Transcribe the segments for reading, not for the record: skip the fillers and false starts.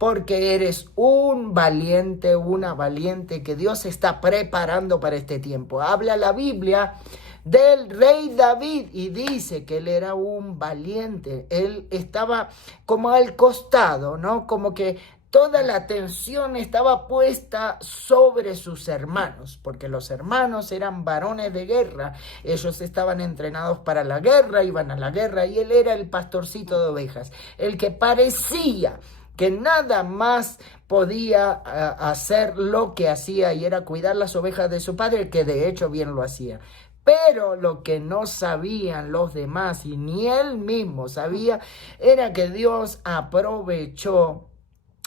porque eres un valiente, una valiente que Dios está preparando para este tiempo. Habla la Biblia del rey David y dice que él era un valiente. Él estaba como al costado, ¿no? Como que toda la atención estaba puesta sobre sus hermanos, porque los hermanos eran varones de guerra. Ellos estaban entrenados para la guerra, iban a la guerra, y él era el pastorcito de ovejas, el que parecía que nada más podía hacer lo que hacía, y era cuidar las ovejas de su padre, que de hecho bien lo hacía. Pero lo que no sabían los demás, y ni él mismo sabía, era que Dios aprovechó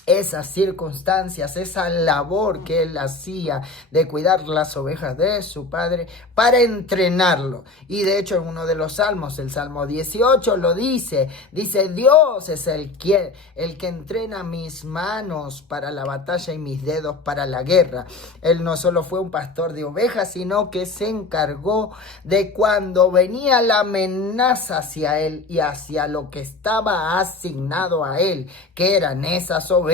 esas circunstancias, esa labor que él hacía de cuidar las ovejas de su padre, para entrenarlo. Y de hecho en uno de los salmos, el Salmo 18 lo dice, Dios es el que entrena mis manos para la batalla y mis dedos para la guerra. Él no solo fue un pastor de ovejas, sino que se encargó de cuando venía la amenaza hacia él y hacia lo que estaba asignado a él, que eran esas ovejas,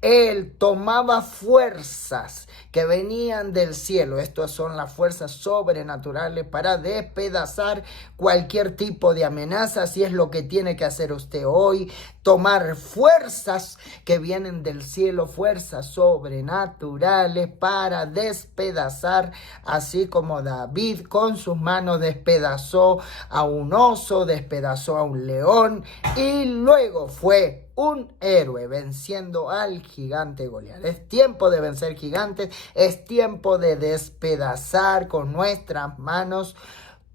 él tomaba fuerzas que venían del cielo. Estas son las fuerzas sobrenaturales para despedazar cualquier tipo de amenaza. Así es lo que tiene que hacer usted hoy: tomar fuerzas que vienen del cielo, fuerzas sobrenaturales para despedazar, así como David con sus manos despedazó a un oso, despedazó a un león, y luego fue un héroe venciendo al gigante Goliat. Es tiempo de vencer gigantes, es tiempo de despedazar con nuestras manos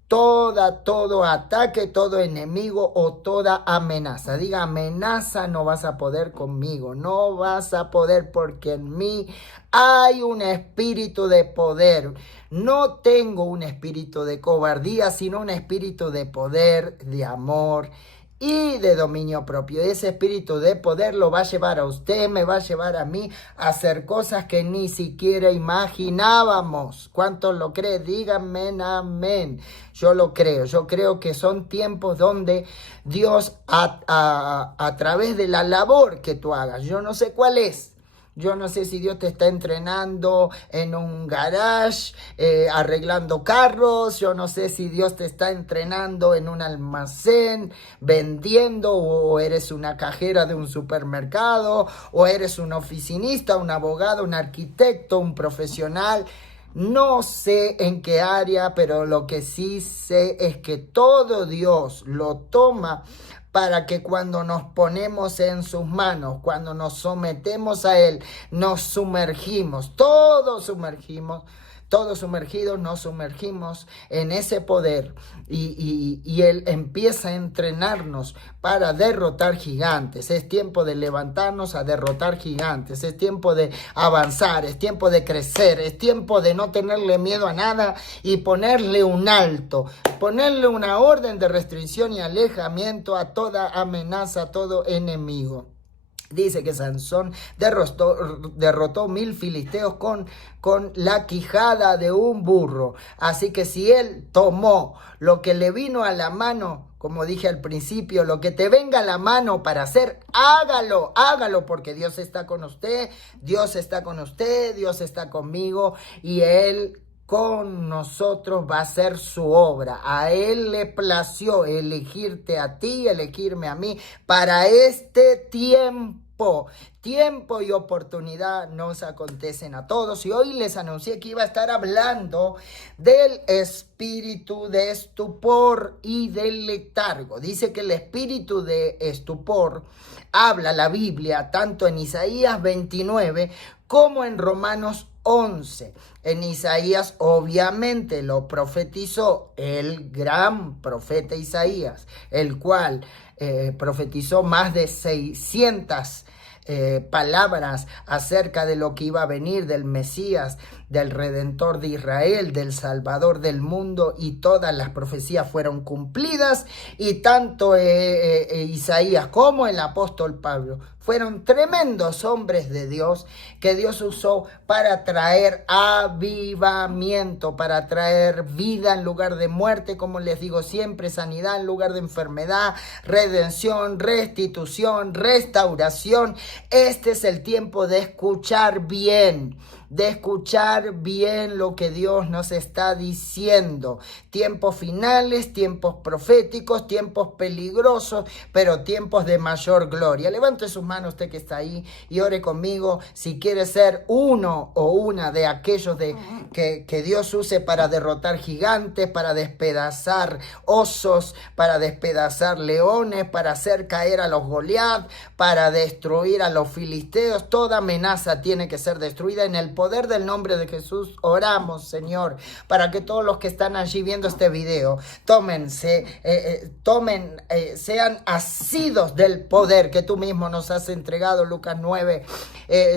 todo ataque, todo enemigo o toda amenaza. Diga: amenaza, no vas a poder conmigo, no vas a poder, porque en mí hay un espíritu de poder. No tengo un espíritu de cobardía, sino un espíritu de poder, de amor y de dominio propio. Ese espíritu de poder lo va a llevar a usted, me va a llevar a mí a hacer cosas que ni siquiera imaginábamos. ¿Cuántos lo creen? Díganme amén. Yo lo creo. Yo creo que son tiempos donde Dios a través de la labor que tú hagas, yo no sé cuál es. Yo no sé si Dios te está entrenando en un garage, arreglando carros. Yo no sé si Dios te está entrenando en un almacén, vendiendo, o eres una cajera de un supermercado, o eres un oficinista, un abogado, un arquitecto, un profesional. No sé en qué área, pero lo que sí sé es que todo Dios lo toma para que cuando nos ponemos en sus manos, cuando nos sometemos a Él, nos sumergimos, todos sumergidos, nos sumergimos en ese poder, y Él empieza a entrenarnos para derrotar gigantes. Es tiempo de levantarnos a derrotar gigantes, es tiempo de avanzar, es tiempo de crecer, es tiempo de no tenerle miedo a nada y ponerle un alto, ponerle una orden de restricción y alejamiento a toda amenaza, a todo enemigo. Dice que Sansón derrotó 1000 filisteos con la quijada de un burro. Así que si él tomó lo que le vino a la mano, como dije al principio, lo que te venga a la mano para hacer, hágalo, porque Dios está con usted, Dios está conmigo, y Él con nosotros va a hacer su obra. A Él le plació elegirte a ti, elegirme a mí para este tiempo. Tiempo y oportunidad nos acontecen a todos, y hoy les anuncié que iba a estar hablando del espíritu de estupor y del letargo. Dice que el espíritu de estupor habla la Biblia tanto en Isaías 29 como en Romanos 11. En Isaías obviamente lo profetizó el gran profeta Isaías, el cual profetizó más de 600 palabras acerca de lo que iba a venir, del Mesías, del Redentor de Israel, del Salvador del mundo, y todas las profecías fueron cumplidas, y tanto Isaías como el apóstol Pablo fueron tremendos hombres de Dios que Dios usó para traer avivamiento, para traer vida en lugar de muerte, como les digo siempre, sanidad en lugar de enfermedad, redención, restitución, restauración. Este es el tiempo de escuchar bien lo que Dios nos está diciendo. Tiempos finales, tiempos proféticos, tiempos peligrosos, pero tiempos de mayor gloria. Levante sus manos usted que está ahí y ore conmigo si quiere ser uno o una de aquellos que Dios use para derrotar gigantes, para despedazar osos, para despedazar leones, para hacer caer a los Goliat, para destruir a los filisteos. Toda amenaza tiene que ser destruida en el poder del nombre de Jesús. Oramos, Señor, para que todos los que están allí viendo este video sean asidos del poder que tú mismo nos has entregado. Lucas 9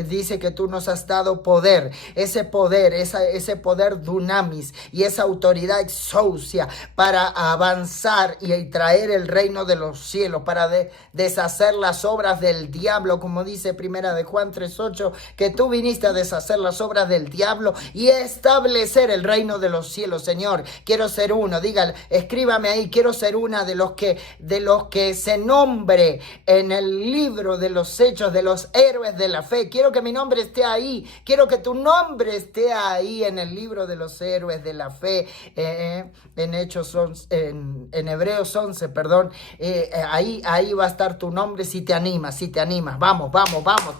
dice que tú nos has dado poder, ese poder dunamis y esa autoridad exousia para avanzar y traer el reino de los cielos, para deshacer las obras del diablo, como dice Primera de Juan 3:8, que tú viniste a deshacer las obras del diablo y establecer el reino de los cielos. Señor, quiero ser uno, dígale, escríbame ahí, quiero ser una de los que se nombre en el libro de los hechos de los héroes de la fe. Quiero que mi nombre esté ahí, quiero que tu nombre esté ahí en el libro de los héroes de la fe, en Hechos 11, en Hebreos 11, perdón, ahí va a estar tu nombre si te animas, vamos,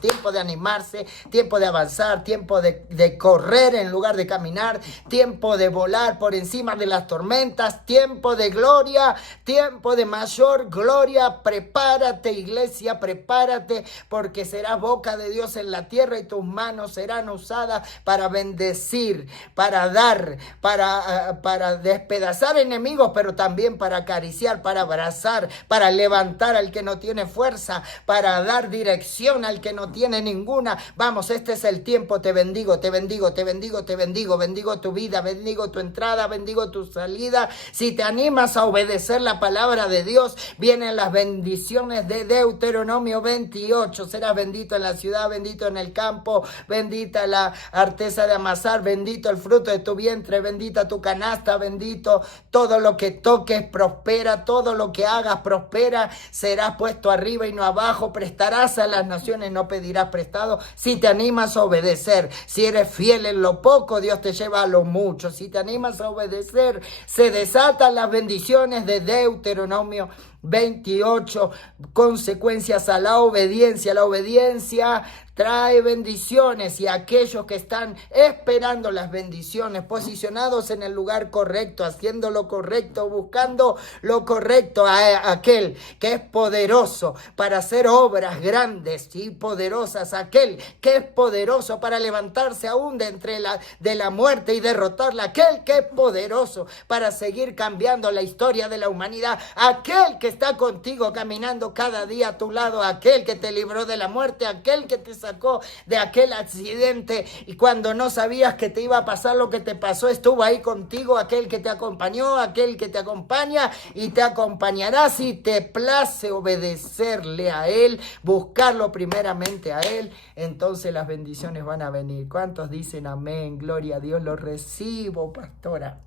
tiempo de animarse, tiempo de avanzar, tiempo de correr en lugar de caminar, tiempo de volar por encima de las tormentas, tiempo de gloria, tiempo de mayor gloria. Prepárate, iglesia, prepárate, porque serás boca de Dios en la tierra y tus manos serán usadas para bendecir, para dar, para despedazar enemigos, pero también para acariciar, para abrazar, para levantar al que no tiene fuerza, para dar dirección al que no tiene ninguna. Vamos, este es el tiempo. Te bendigo, bendigo tu vida, bendigo tu entrada, bendigo tu salida. Si te animas a obedecer la palabra de Dios, vienen las bendiciones de Deuteronomio 28. Serás bendito en la ciudad, bendito en el campo, bendita la arteza de amasar, bendito el fruto de tu vientre, bendita tu canasta, bendito todo lo que toques, prospera, todo lo que hagas, prospera. Serás puesto arriba y no abajo, prestarás a las naciones, no pedirás prestado. Si te animas a obedecer, si eres fiel en lo poco, Dios te lleva a lo mucho. Si te animas a obedecer, se desatan las bendiciones de Deuteronomio 28, consecuencias a la obediencia. La obediencia trae bendiciones, y aquellos que están esperando las bendiciones, posicionados en el lugar correcto, haciendo lo correcto, buscando lo correcto, a aquel que es poderoso para hacer obras grandes y poderosas, aquel que es poderoso para levantarse aún de la muerte y derrotarla, aquel que es poderoso para seguir cambiando la historia de la humanidad, aquel que está contigo caminando cada día a tu lado, aquel que te libró de la muerte, aquel que te sacó de aquel accidente y cuando no sabías que te iba a pasar lo que te pasó, estuvo ahí contigo, aquel que te acompañó, aquel que te acompaña y te acompañará si te place obedecerle a Él, buscarlo primeramente a Él. Entonces las bendiciones van a venir. ¿Cuántos dicen amén? Gloria a Dios, lo recibo, pastora.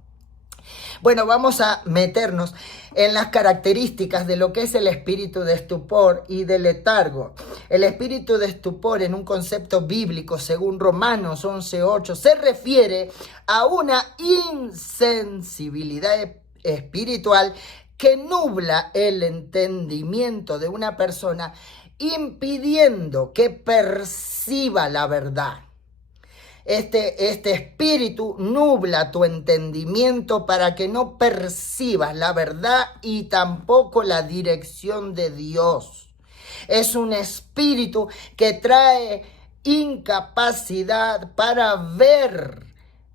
Bueno, vamos a meternos en las características de lo que es el espíritu de estupor y de letargo. El espíritu de estupor, en un concepto bíblico, según Romanos 11:8, se refiere a una insensibilidad espiritual que nubla el entendimiento de una persona, impidiendo que perciba la verdad. Este espíritu nubla tu entendimiento para que no percibas la verdad y tampoco la dirección de Dios. Es un espíritu que trae incapacidad para ver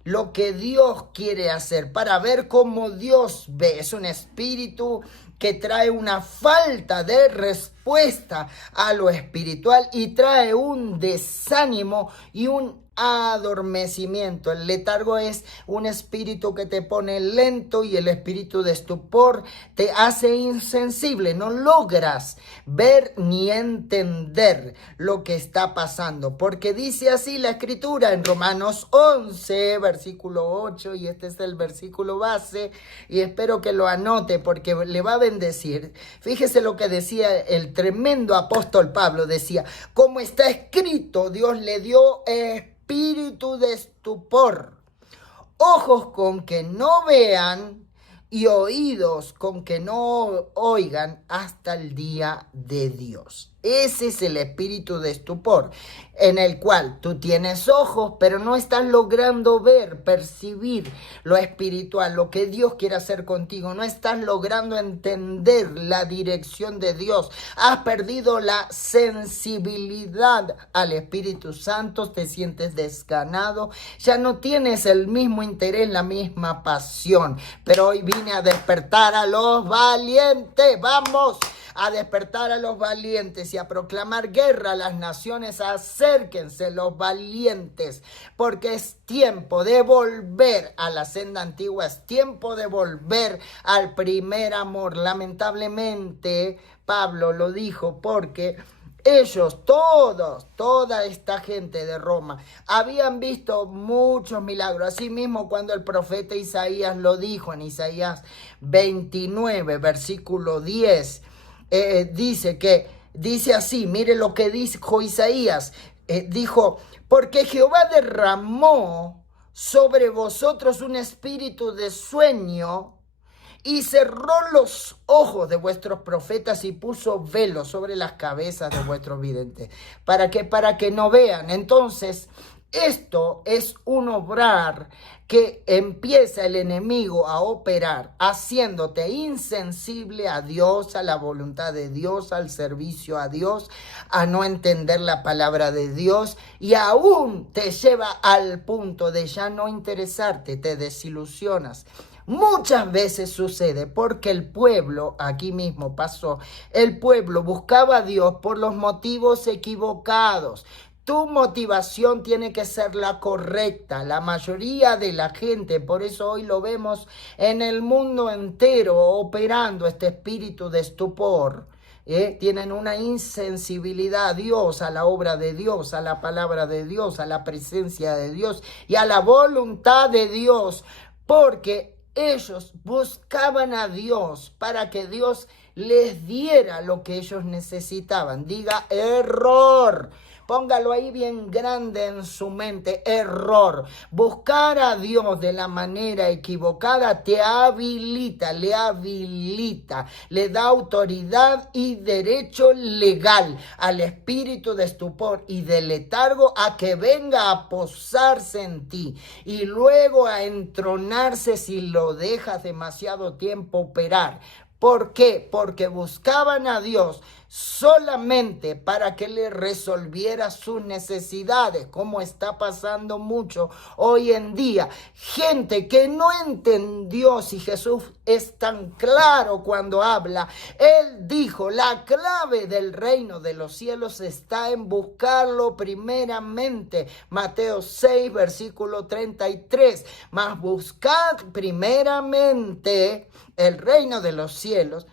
lo que Dios quiere hacer, para ver cómo Dios ve. Es un espíritu que trae una falta de respuesta a lo espiritual y trae un desánimo y un adormecimiento. El letargo es un espíritu que te pone lento y el espíritu de estupor te hace insensible. No logras ver ni entender lo que está pasando, porque dice así la escritura en Romanos 11, versículo 8, y este es el versículo base, y espero que lo anote porque le va a bendecir. Fíjese lo que decía el tremendo apóstol Pablo, decía, como está escrito, Dios le dio espíritu de estupor, ojos con que no vean y oídos con que no oigan hasta el día de Dios. Ese es el espíritu de estupor, en el cual tú tienes ojos, pero no estás logrando ver, percibir lo espiritual, lo que Dios quiere hacer contigo. No estás logrando entender la dirección de Dios. Has perdido la sensibilidad al Espíritu Santo, te sientes desganado, ya no tienes el mismo interés, la misma pasión. Pero hoy vine a despertar a los valientes. ¡Vamos! A despertar a los valientes y a proclamar guerra a las naciones. Acérquense los valientes, porque es tiempo de volver a la senda antigua, es tiempo de volver al primer amor. Lamentablemente, Pablo lo dijo porque ellos, toda esta gente de Roma, habían visto muchos milagros. Así mismo cuando el profeta Isaías lo dijo en Isaías 29, versículo 10, dice así, mire lo que dijo Isaías, dijo, porque Jehová derramó sobre vosotros un espíritu de sueño y cerró los ojos de vuestros profetas y puso velo sobre las cabezas de vuestros videntes. ¿Para qué? Para que no vean. Entonces, esto es un obrar que empieza el enemigo a operar, haciéndote insensible a Dios, a la voluntad de Dios, al servicio a Dios, a no entender la palabra de Dios, y aún te lleva al punto de ya no interesarte, te desilusionas. Muchas veces sucede porque el pueblo, aquí mismo pasó, el pueblo buscaba a Dios por los motivos equivocados. Tu motivación tiene que ser la correcta. La mayoría de la gente, por eso hoy lo vemos en el mundo entero operando este espíritu de estupor. Tienen una insensibilidad a Dios, a la obra de Dios, a la palabra de Dios, a la presencia de Dios y a la voluntad de Dios, porque ellos buscaban a Dios para que Dios les diera lo que ellos necesitaban. Diga error. Póngalo ahí bien grande en su mente, error. Buscar a Dios de la manera equivocada te habilita, le da autoridad y derecho legal al espíritu de estupor y de letargo a que venga a posarse en ti y luego a entronarse si lo dejas demasiado tiempo operar. ¿Por qué? Porque buscaban a Dios solamente para que le resolviera sus necesidades, como está pasando mucho hoy en día. Gente que no entendió, si Jesús es tan claro cuando habla. Él dijo, la clave del reino de los cielos está en buscarlo primeramente. Mateo 6, versículo 33. Mas buscad primeramente el reino de los cielos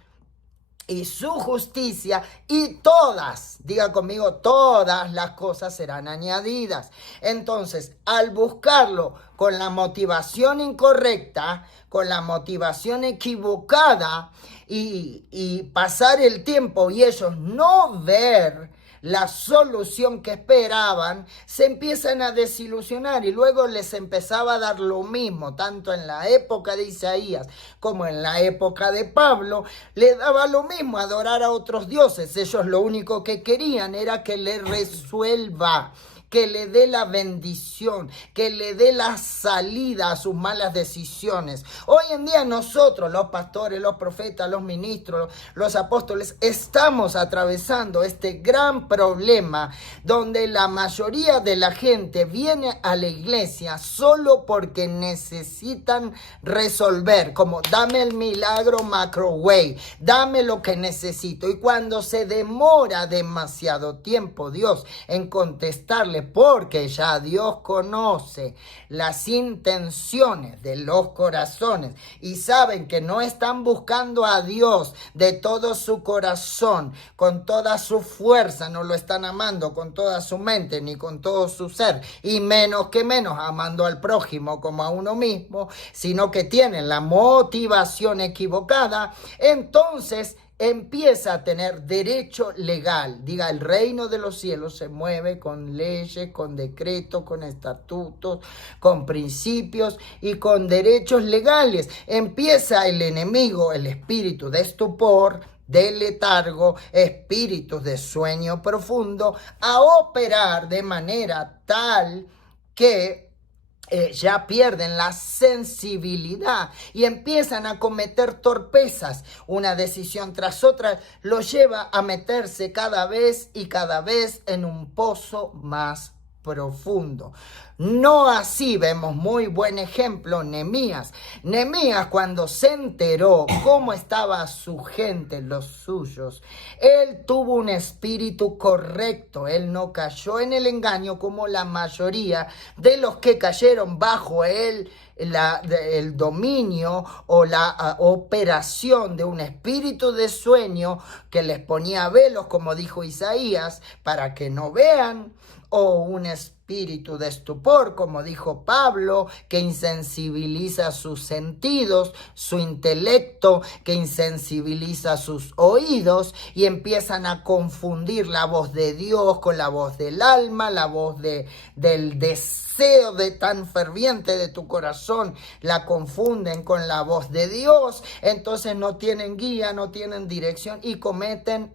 y su justicia, y todas, diga conmigo, todas las cosas serán añadidas. Entonces, al buscarlo con la motivación incorrecta, con la motivación equivocada, y pasar el tiempo y ellos no ver la solución que esperaban, se empiezan a desilusionar y luego les empezaba a dar lo mismo, tanto en la época de Isaías como en la época de Pablo, le daba lo mismo adorar a otros dioses. Ellos lo único que querían era que le resuelva, que le dé la bendición, que le dé la salida a sus malas decisiones. Hoy en día nosotros, los pastores, los profetas, los ministros, los apóstoles, estamos atravesando este gran problema donde la mayoría de la gente viene a la iglesia solo porque necesitan resolver, como dame el milagro macrowave, dame lo que necesito. Y cuando se demora demasiado tiempo Dios en contestarle buscarle, porque ya Dios conoce las intenciones de los corazones y saben que no están buscando a Dios de todo su corazón, con toda su fuerza, no lo están amando con toda su mente ni con todo su ser, y menos amando al prójimo como a uno mismo, sino que tienen la motivación equivocada. Entonces empieza a tener derecho legal. Diga, el reino de los cielos se mueve con leyes, con decretos, con estatutos, con principios y con derechos legales. Empieza el enemigo, el espíritu de estupor, de letargo, espíritus de sueño profundo, a operar de manera tal que ya pierden la sensibilidad y empiezan a cometer torpezas. Una decisión tras otra los lleva a meterse cada vez en un pozo más profundo. No así vemos muy buen ejemplo Nehemías. Nehemías, cuando se enteró cómo estaba su gente, los suyos, él tuvo un espíritu correcto. Él no cayó en el engaño como la mayoría de los que cayeron bajo él, el dominio o la operación de un espíritu de sueño que les ponía velos, como dijo Isaías, para que no vean, o un espíritu de estupor, como dijo Pablo, que insensibiliza sus sentidos, su intelecto, que insensibiliza sus oídos, y empiezan a confundir la voz de Dios con la voz del alma, la voz del deseo de tan ferviente de tu corazón, la confunden con la voz de Dios. Entonces no tienen guía, no tienen dirección y cometen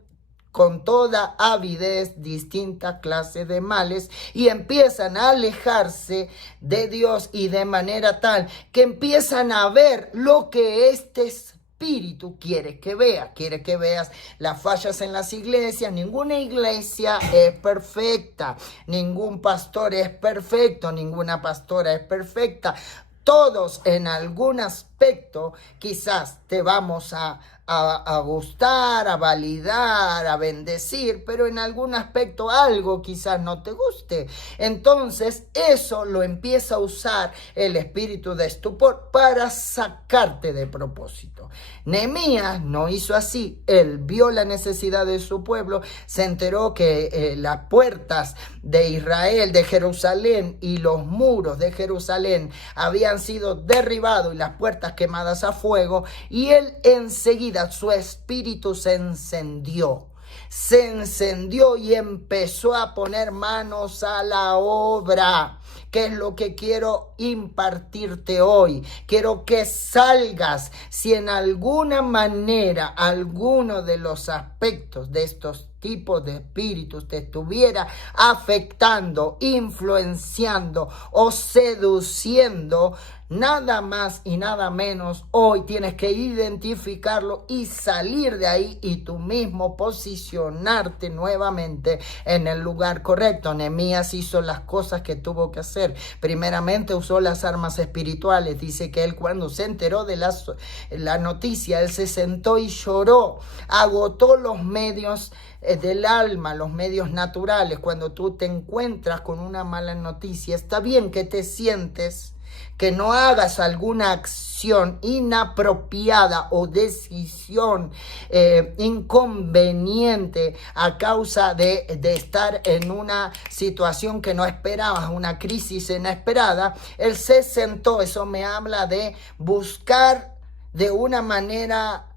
con toda avidez distintas clases de males y empiezan a alejarse de Dios, y de manera tal que empiezan a ver lo que este espíritu quiere que veas. Quiere que veas las fallas en las iglesias. Ninguna iglesia es perfecta, ningún pastor es perfecto, ninguna pastora es perfecta. Todos en algún aspecto quizás te vamos a gustar, a validar, a bendecir, pero en algún aspecto algo quizás no te guste. Entonces eso lo empieza a usar el espíritu de estupor para sacarte de propósito. Nehemías no hizo así. Él vio la necesidad de su pueblo, se enteró que las puertas de Israel, de Jerusalén, y los muros de Jerusalén habían sido derribados y las puertas quemadas a fuego, y él enseguida su espíritu se encendió y empezó a poner manos a la obra. ¿Qué es lo que quiero impartirte hoy? Quiero que salgas, si en alguna manera alguno de los aspectos de estos tipos de espíritus te estuviera afectando, influenciando o seduciendo, nada más y nada menos, hoy tienes que identificarlo y salir de ahí, y tú mismo posicionarte nuevamente en el lugar correcto. Nehemías hizo las cosas que tuvo que hacer. Primeramente usó las armas espirituales. Dice que él, cuando se enteró de la noticia, él se sentó y lloró. Agotó los medios del alma, los medios naturales. Cuando tú te encuentras con una mala noticia, está bien que te sientes, que no hagas alguna acción inapropiada o decisión inconveniente a causa de estar en una situación que no esperabas, una crisis inesperada. Él se sentó. Eso me habla de buscar de una manera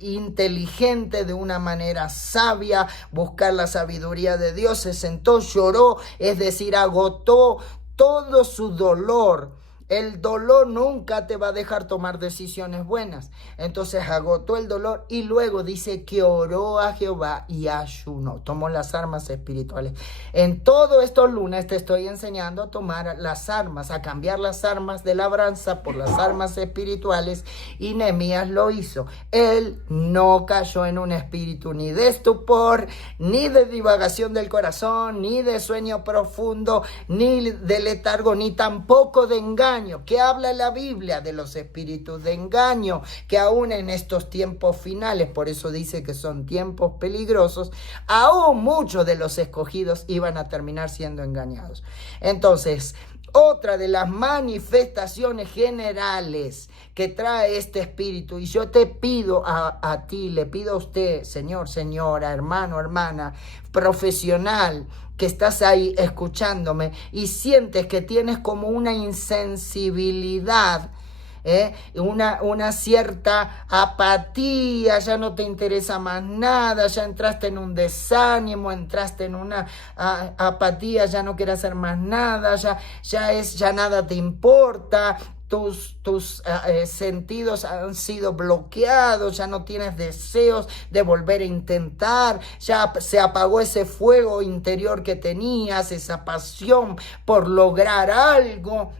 inteligente, de una manera sabia, buscar la sabiduría de Dios. Se sentó, lloró, es decir, agotó todo su dolor. El dolor nunca te va a dejar tomar decisiones buenas. Entonces agotó el dolor y luego dice que oró a Jehová y ayunó. Tomó las armas espirituales. En todos estos lunes te estoy enseñando a tomar las armas, a cambiar las armas de labranza por las armas espirituales, y Nehemías lo hizo. Él no cayó en un espíritu ni de estupor, ni de divagación del corazón, ni de sueño profundo, ni de letargo, ni tampoco de engaño. engaño. ¿Qué habla la Biblia? De los espíritus de engaño, que aún en estos tiempos finales, por eso dice que son tiempos peligrosos, aún muchos de los escogidos iban a terminar siendo engañados. Entonces, otra de las manifestaciones generales que trae este espíritu, y yo te pido a ti, le pido a usted, señor, señora, hermano, hermana, profesional, que estás ahí escuchándome y sientes que tienes como una insensibilidad, una cierta apatía, ya no te interesa más nada, ya entraste en un desánimo, entraste en una apatía, ya no quieres hacer más nada, ya nada te importa. Tus sentidos han sido bloqueados, ya no tienes deseos de volver a intentar, ya se apagó ese fuego interior que tenías, esa pasión por lograr algo.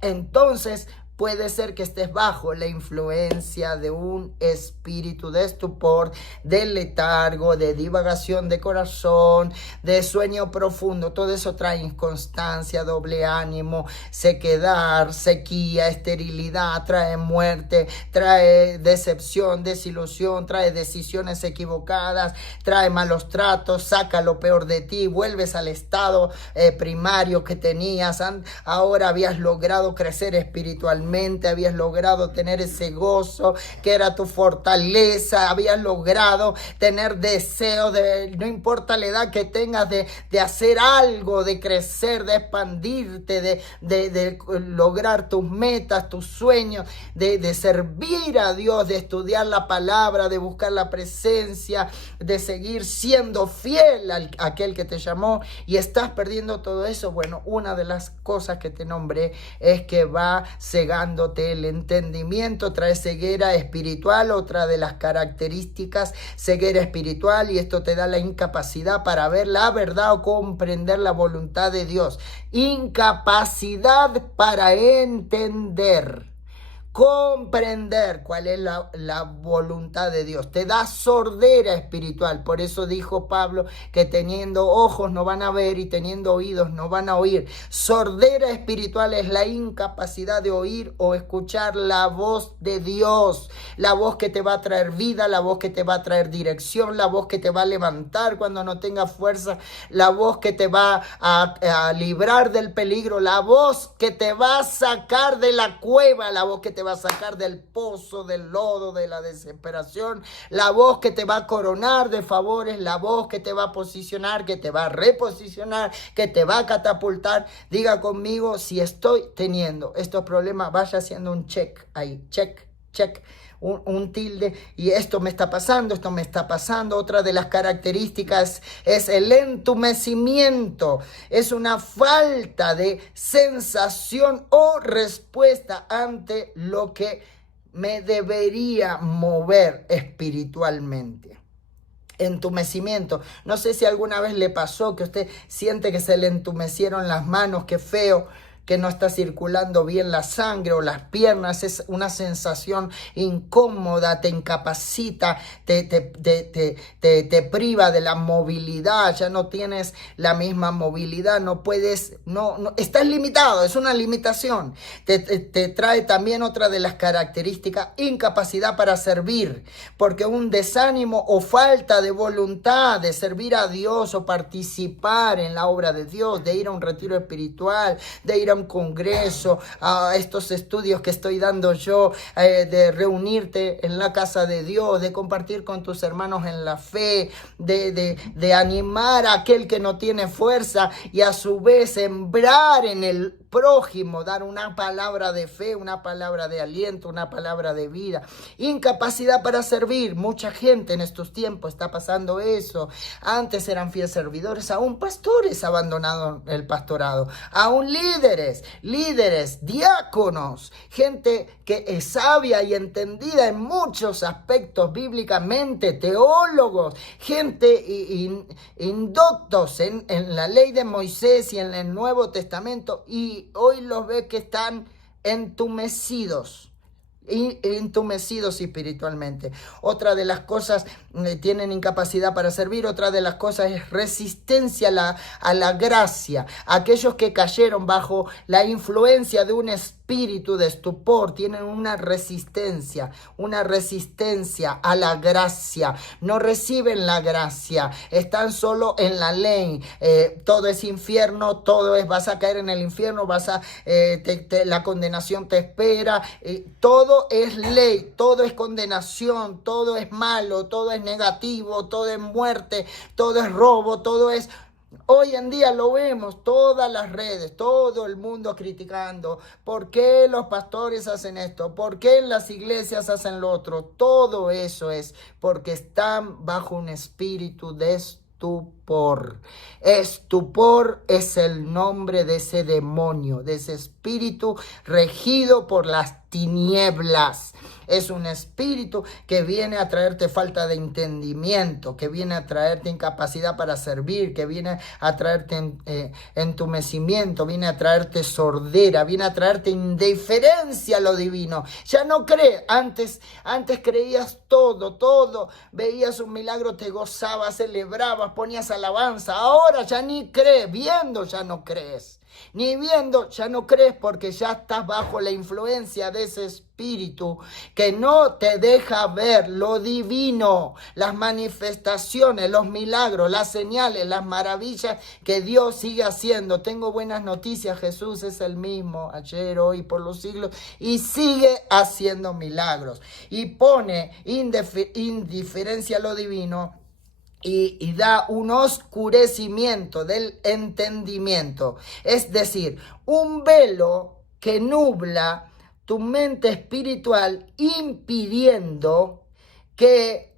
Entonces, puede ser que estés bajo la influencia de un espíritu de estupor, de letargo, de divagación de corazón, de sueño profundo. Todo eso trae inconstancia, doble ánimo, sequedad, sequía, esterilidad, trae muerte, trae decepción, desilusión, trae decisiones equivocadas, trae malos tratos, saca lo peor de ti, vuelves al estado primario que tenías. Ahora habías logrado crecer espiritualmente, habías logrado tener ese gozo que era tu fortaleza, habías logrado tener deseo de, no importa la edad que tengas, de hacer algo, de crecer, de expandirte, de lograr tus metas, tus sueños, de servir a Dios, de estudiar la palabra, de buscar la presencia, de seguir siendo fiel a aquel que te llamó, y estás perdiendo todo eso. Bueno, una de las cosas que te nombré es que va cegándote el entendimiento, trae ceguera espiritual. Otra de las características, ceguera espiritual, y esto te da la incapacidad para ver la verdad o comprender la voluntad de Dios. Incapacidad para entender, comprender cuál es la voluntad de Dios. Te da sordera espiritual. Por eso dijo Pablo que teniendo ojos no van a ver y teniendo oídos no van a oír. Sordera espiritual es la incapacidad de oír o escuchar la voz de Dios, la voz que te va a traer vida, la voz que te va a traer dirección, la voz que te va a levantar cuando no tengas fuerza, la voz que te va a librar del peligro, la voz que te va a sacar de la cueva, la voz que te va a sacar del pozo, del lodo, de la desesperación, la voz que te va a coronar de favores, la voz que te va a posicionar, que te va a reposicionar, que te va a catapultar. Diga conmigo, si estoy teniendo estos problemas, vaya haciendo un check ahí, check, un tilde, y esto me está pasando, esto me está pasando. Otra de las características es el entumecimiento. Es una falta de sensación o respuesta ante lo que me debería mover espiritualmente. Entumecimiento. No sé si alguna vez le pasó que usted siente que se le entumecieron las manos, qué feo, que no está circulando bien la sangre o las piernas. Es una sensación incómoda, te incapacita, te priva de la movilidad, ya no tienes la misma movilidad, no puedes, no estás limitado, es una limitación. Te trae también otra de las características, incapacidad para servir, porque un desánimo o falta de voluntad de servir a Dios o participar en la obra de Dios, de ir a un retiro espiritual, de ir a un congreso, a estos estudios que estoy dando yo, de reunirte en la casa de Dios, de compartir con tus hermanos en la fe, de animar a aquel que no tiene fuerza y a su vez sembrar en el prójimo, dar una palabra de fe, una palabra de aliento, una palabra de vida. Incapacidad para servir. Mucha gente en estos tiempos está pasando eso. Antes eran fieles servidores, aún pastores abandonaron el pastorado, aún líderes, diáconos, gente que es sabia y entendida en muchos aspectos bíblicamente, teólogos, gente indoctos en la ley de Moisés y en el Nuevo Testamento, y hoy los ves que están entumecidos. entumecidos espiritualmente. Otra de las cosas, tienen incapacidad para servir. Otra de las cosas es resistencia a la gracia. Aquellos que cayeron bajo la influencia de un espíritu de estupor tienen una resistencia a la gracia. No reciben la gracia, están solo en la ley. Todo es infierno, vas a caer en el infierno, la condenación te espera. Todo es ley, todo es condenación, todo es malo, todo es negativo, todo es muerte, todo es robo, todo es... Hoy en día lo vemos, todas las redes, todo el mundo criticando. ¿Por qué los pastores hacen esto? ¿Por qué las iglesias hacen lo otro? Todo eso es porque están bajo un espíritu de estupor. Estupor es el nombre de ese demonio, de ese espíritu regido por las tinieblas. Es un espíritu que viene a traerte falta de entendimiento, que viene a traerte incapacidad para servir, que viene a traerte entumecimiento, viene a traerte sordera, viene a traerte indiferencia a lo divino. Ya no crees, antes creías todo, veías un milagro, te gozabas, celebrabas, ponías alabanza. Ahora ya ni crees, viendo ya no crees. Ni viendo ya no crees porque ya estás bajo la influencia de ese espíritu que no te deja ver lo divino, las manifestaciones, los milagros, las señales, las maravillas que Dios sigue haciendo. Tengo buenas noticias, Jesús es el mismo ayer, hoy, por los siglos y sigue haciendo milagros y pone indiferencia a lo divino. Y da un oscurecimiento del entendimiento, es decir, un velo que nubla tu mente espiritual, impidiendo que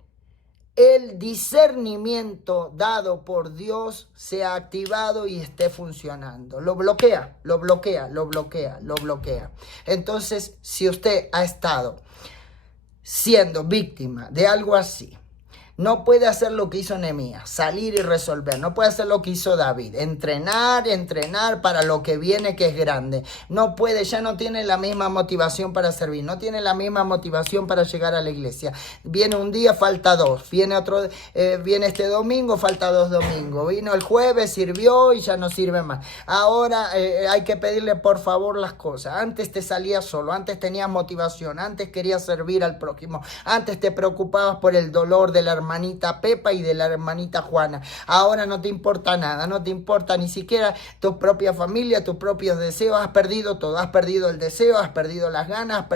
el discernimiento dado por Dios sea activado y esté funcionando. Lo bloquea. Entonces, si usted ha estado siendo víctima de algo así, no puede hacer lo que hizo Nehemías, salir y resolver. No puede hacer lo que hizo David, entrenar para lo que viene, que es grande. No puede, ya no tiene la misma motivación para servir, no tiene la misma motivación para llegar a la iglesia. Viene un día, falta 2. Viene este domingo, falta 2 domingos. Vino el jueves, sirvió y ya no sirve más. Ahora hay que pedirle por favor las cosas. Antes te salías solo, antes tenías motivación, antes querías servir al prójimo, antes te preocupabas por el dolor de la hermanita Pepa y de la hermanita Juana. Ahora no te importa nada, no te importa ni siquiera tu propia familia, tus propios deseos. Has perdido todo, has perdido el deseo, has perdido las ganas,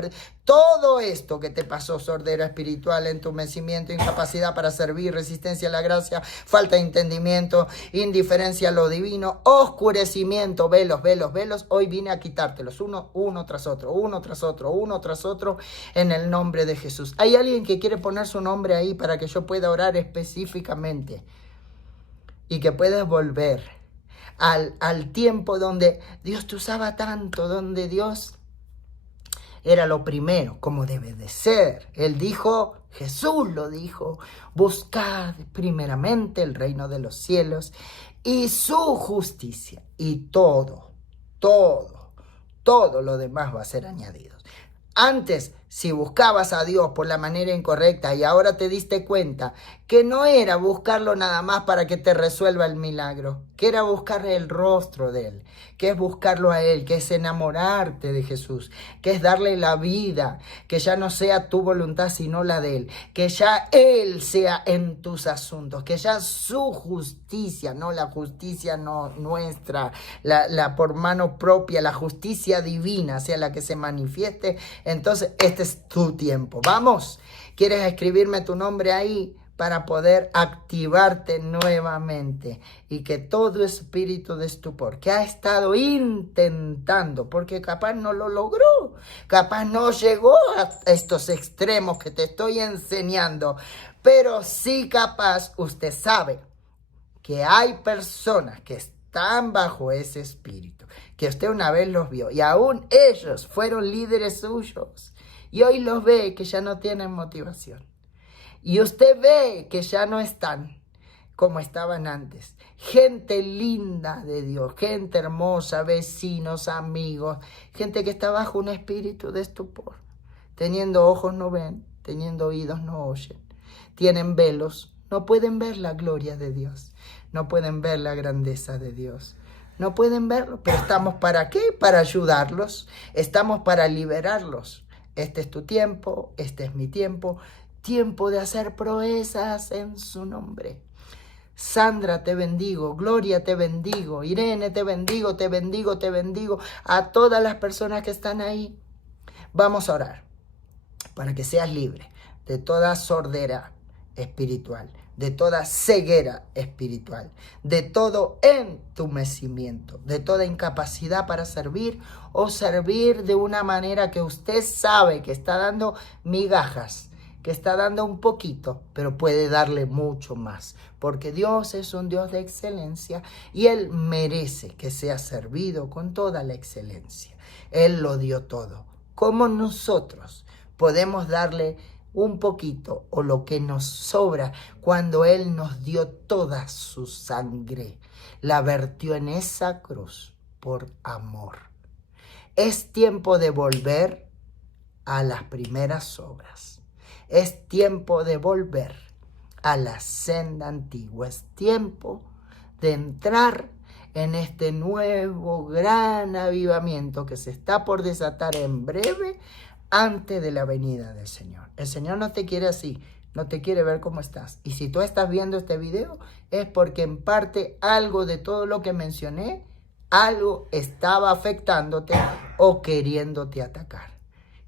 todo esto que te pasó: sordera espiritual, entumecimiento, incapacidad para servir, resistencia a la gracia, falta de entendimiento, indiferencia a lo divino, oscurecimiento, velos. Hoy vine a quitártelos uno tras otro, en el nombre de Jesús. ¿Hay alguien que quiere poner su nombre ahí para que yo pueda orar específicamente y que puedas volver al tiempo donde Dios te usaba tanto, donde Dios era lo primero, como debe de ser? Él dijo, Jesús lo dijo: buscad primeramente el reino de los cielos y su justicia, y todo lo demás va a ser añadido. Antes, si buscabas a Dios por la manera incorrecta y ahora te diste cuenta que no era buscarlo nada más para que te resuelva el milagro, que era buscar el rostro de Él, que es buscarlo a Él, que es enamorarte de Jesús, que es darle la vida, que ya no sea tu voluntad sino la de Él, que ya Él sea en tus asuntos, que ya su justicia, no la justicia no nuestra, la por mano propia, la justicia divina sea la que se manifieste. Entonces este es tu tiempo. Vamos, ¿quieres escribirme tu nombre ahí para poder activarte nuevamente? Y que todo espíritu de estupor que ha estado intentando, porque capaz no lo logró, capaz no llegó a estos extremos que te estoy enseñando, pero sí capaz usted sabe que hay personas que están bajo ese espíritu, que usted una vez los vio y aún ellos fueron líderes suyos y hoy los ve que ya no tienen motivación y usted ve que ya no están como estaban antes. Gente linda de Dios, gente hermosa, vecinos, amigos, gente que está bajo un espíritu de estupor. Teniendo ojos no ven, teniendo oídos no oyen. Tienen velos, no pueden ver la gloria de Dios. No pueden ver la grandeza de Dios. No pueden verlo, pero ¿estamos para qué? Para ayudarlos. Estamos para liberarlos. Este es tu tiempo, este es mi tiempo. Tiempo de hacer proezas en su nombre. Sandra, te bendigo. Gloria, te bendigo. Irene, te bendigo, te bendigo, te bendigo. A todas las personas que están ahí. Vamos a orar para que seas libre de toda sordera espiritual, de toda ceguera espiritual, de todo entumecimiento, de toda incapacidad para servir o servir de una manera que usted sabe que está dando migajas, que está dando un poquito, pero puede darle mucho más, porque Dios es un Dios de excelencia y Él merece que sea servido con toda la excelencia. Él lo dio todo. ¿Cómo nosotros podemos darle un poquito o lo que nos sobra cuando Él nos dio toda su sangre? La vertió en esa cruz por amor. Es tiempo de volver a las primeras obras. Es tiempo de volver a la senda antigua. Es tiempo de entrar en este nuevo gran avivamiento que se está por desatar en breve antes de la venida del Señor. El Señor no te quiere así, no te quiere ver cómo estás. Y si tú estás viendo este video es porque en parte algo de todo lo que mencioné, algo estaba afectándote o queriéndote atacar.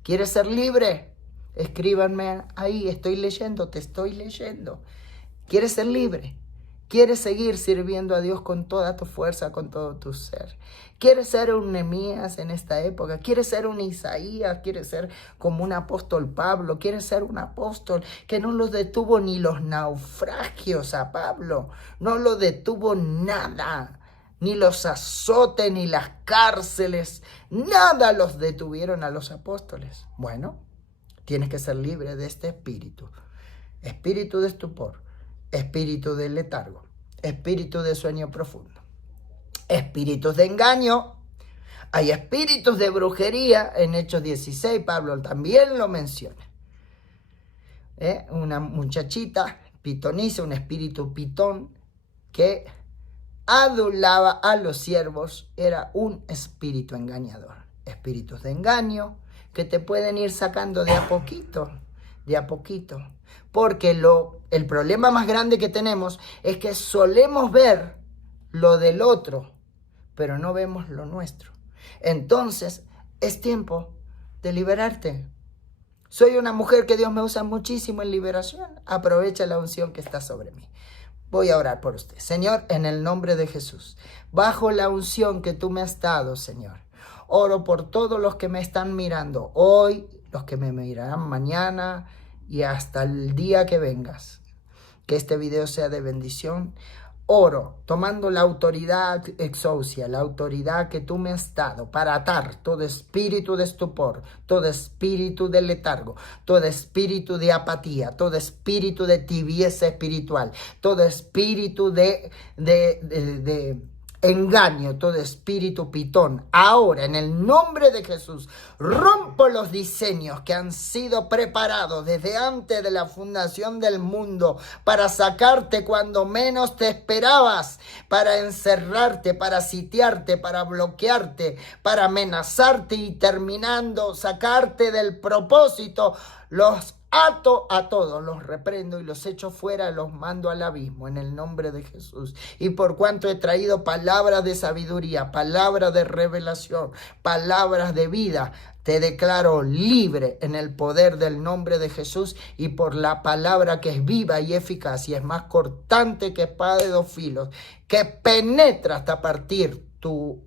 ¿Quieres ser libre? Escríbanme ahí, estoy leyendo, te estoy leyendo. ¿Quieres ser libre? ¿Quieres seguir sirviendo a Dios con toda tu fuerza, con todo tu ser? ¿Quieres ser un Nehemías en esta época? ¿Quieres ser un Isaías? ¿Quieres ser como un apóstol Pablo? ¿Quieres ser un apóstol que no los detuvo ni los naufragios a Pablo? No lo detuvo nada, ni los azotes, ni las cárceles. Nada los detuvieron a los apóstoles. Bueno, tienes que ser libre de este espíritu. Espíritu de estupor. Espíritu de letargo, espíritu de sueño profundo, espíritus de engaño. Hay espíritus de brujería. En Hechos 16 Pablo también lo menciona. Una muchachita pitoniza, un espíritu pitón que adulaba a los siervos, era un espíritu engañador. Espíritus de engaño que te pueden ir sacando de a poquito. Porque el problema más grande que tenemos es que solemos ver lo del otro, pero no vemos lo nuestro. Entonces, es tiempo de liberarte. Soy una mujer que Dios me usa muchísimo en liberación. Aprovecha la unción que está sobre mí. Voy a orar por usted. Señor, en el nombre de Jesús, bajo la unción que tú me has dado, Señor, oro por todos los que me están mirando hoy, los que me mirarán mañana y hasta el día que vengas. Que este video sea de bendición. Oro, tomando la autoridad exousia, la autoridad que tú me has dado para atar todo espíritu de estupor, todo espíritu de letargo, todo espíritu de apatía, todo espíritu de tibieza espiritual, todo espíritu de engaño, todo espíritu pitón. Ahora, en el nombre de Jesús, rompo los diseños que han sido preparados desde antes de la fundación del mundo para sacarte cuando menos te esperabas, para encerrarte, para sitiarte, para bloquearte, para amenazarte y terminando sacarte del propósito. Los ato a todos, los reprendo y los echo fuera, los mando al abismo en el nombre de Jesús. Y por cuanto he traído palabras de sabiduría, palabras de revelación, palabras de vida, te declaro libre en el poder del nombre de Jesús y por la palabra que es viva y eficaz y es más cortante que espada de dos filos, que penetra hasta partir tu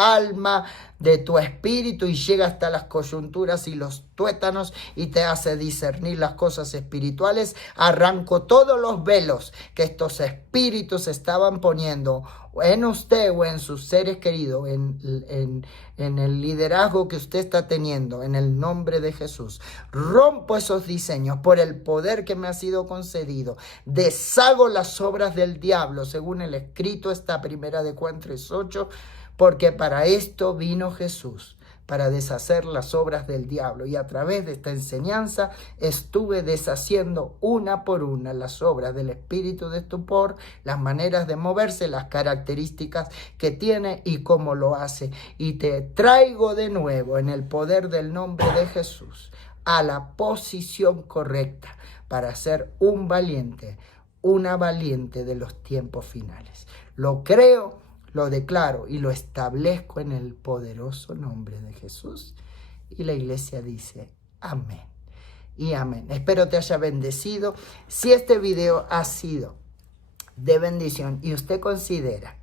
alma, de tu espíritu y llega hasta las coyunturas y los tuétanos y te hace discernir las cosas espirituales. Arranco todos los velos que estos espíritus estaban poniendo en usted o en sus seres queridos, en el liderazgo que usted está teniendo, en el nombre de Jesús. Rompo esos diseños por el poder que me ha sido concedido. Deshago las obras del diablo, según el escrito está 1 de Juan 3:8, porque para esto vino Jesús, para deshacer las obras del diablo. Y a través de esta enseñanza estuve deshaciendo una por una las obras del espíritu de estupor, las maneras de moverse, las características que tiene y cómo lo hace. Y te traigo de nuevo en el poder del nombre de Jesús a la posición correcta para ser un valiente, una valiente de los tiempos finales. Lo creo, lo declaro y lo establezco en el poderoso nombre de Jesús. Y la iglesia dice amén y amén. Espero te haya bendecido. Si este video ha sido de bendición y usted considera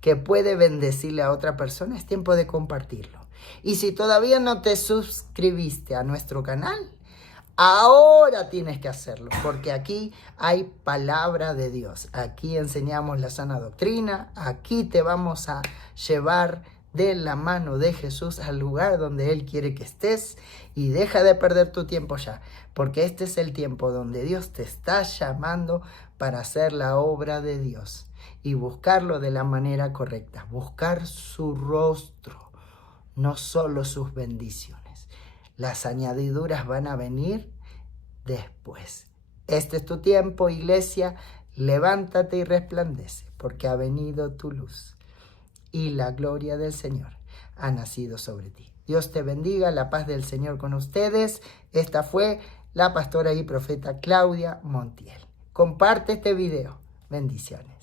que puede bendecirle a otra persona, es tiempo de compartirlo. Y si todavía no te suscribiste a nuestro canal, ahora tienes que hacerlo, porque aquí hay palabra de Dios. Aquí enseñamos la sana doctrina. Aquí te vamos a llevar de la mano de Jesús al lugar donde Él quiere que estés. Y deja de perder tu tiempo ya, porque este es el tiempo donde Dios te está llamando para hacer la obra de Dios y buscarlo de la manera correcta. Buscar su rostro, no solo sus bendiciones. Las añadiduras van a venir después. Este es tu tiempo, iglesia. Levántate y resplandece, porque ha venido tu luz y la gloria del Señor ha nacido sobre ti. Dios te bendiga, la paz del Señor con ustedes. Esta fue la pastora y profeta Claudia Montiel. Comparte este video. Bendiciones.